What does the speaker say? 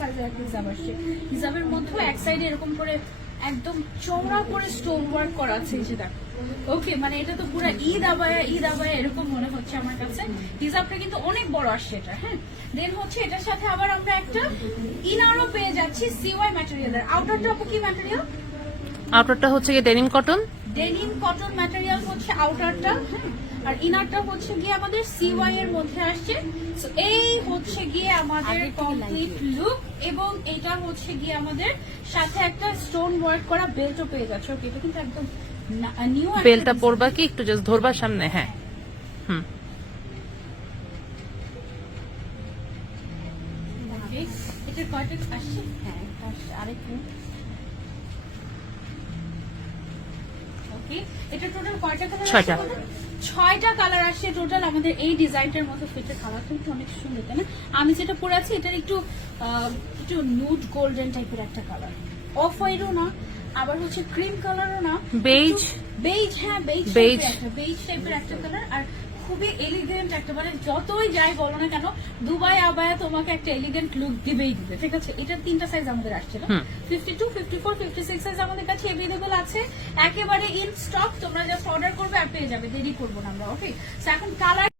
সাইজের একটা হিজাব আসছে। হিজাবের মধ্যে এক সাইডে এরকম করে একদম চওড়া করে স্টোন ওয়ার্ক করা আছে, এই যে দেখো। ওকে, মানে এটা তো পুরো ঈদ আবায়া এরকম মনে হচ্ছে আমার কাছে। হিজাবটা কিন্তু অনেক বড় আসছে এটা। হ্যাঁ, দেন হচ্ছে এটার সাথে আবার আমরা একটা ইনারও পেয়ে যাচ্ছি সিওয়াই ম্যাটেরিয়ালের। আউটারটা আপু কি ম্যাটেরিয়াল? আউটারটা হচ্ছে কি denim cotton, denim cotton material হচ্ছে আউটারটা। হ্যাঁ, আর ইনারটা হচ্ছে গিয়ে আমাদের সিওয়াই এর মধ্যে আসছে। So, এই হচ্ছে গিয়ে আমাদের কমপ্লিট লুক, এবং এটা হচ্ছে গিয়ে আমাদের সাথে একটা স্টোন ওয়ার্ক করা বেল্টও পেয়ে যাচ্ছে। ওকে, এটা কিন্তু একদম নিউ। বেলটা পরবা কি একটু জাস্ট ধরবা সামনে? হ্যাঁ, হুম। এটার কয়টা আসছে? হ্যাঁ, এটা আসছে আরেকটু। ওকে, এটা টোটাল কয়টা কালার? 6টা। 6টা কালার আসছে টোটাল আমাদের এই ডিজাইনটার মতো। ফিটের কালারটা কিন্তু অনেক সুন্দর, তাই না? আমি যেটা পরে আছি এটার একটু নুড গোল্ডেন টাইপের একটা কালার, অফ হোয়াইটও না, আবার হচ্ছে ক্রিম কালারও না, বেজ। হ্যাঁ বেজ টাইপের একটা কালার। আর খুবই এলিগেন্ট একটা, মানে যতই যাই বলো না কেন দুবাই আবায়া তোমাকে একটা এলিগেন্ট লুক দিবেই দিবে। ঠিক আছে, এটার 3টা সাইজ আমাদের আসছে না, 52, 54, 56 সাইজ আমাদের কাছে এভেলেবল আছে, একেবারে ইন স্টক। তোমরা জাস্ট অর্ডার করবে আর পেয়ে যাবে, দেরি করবো না আমরা। ওকে, এখন কালার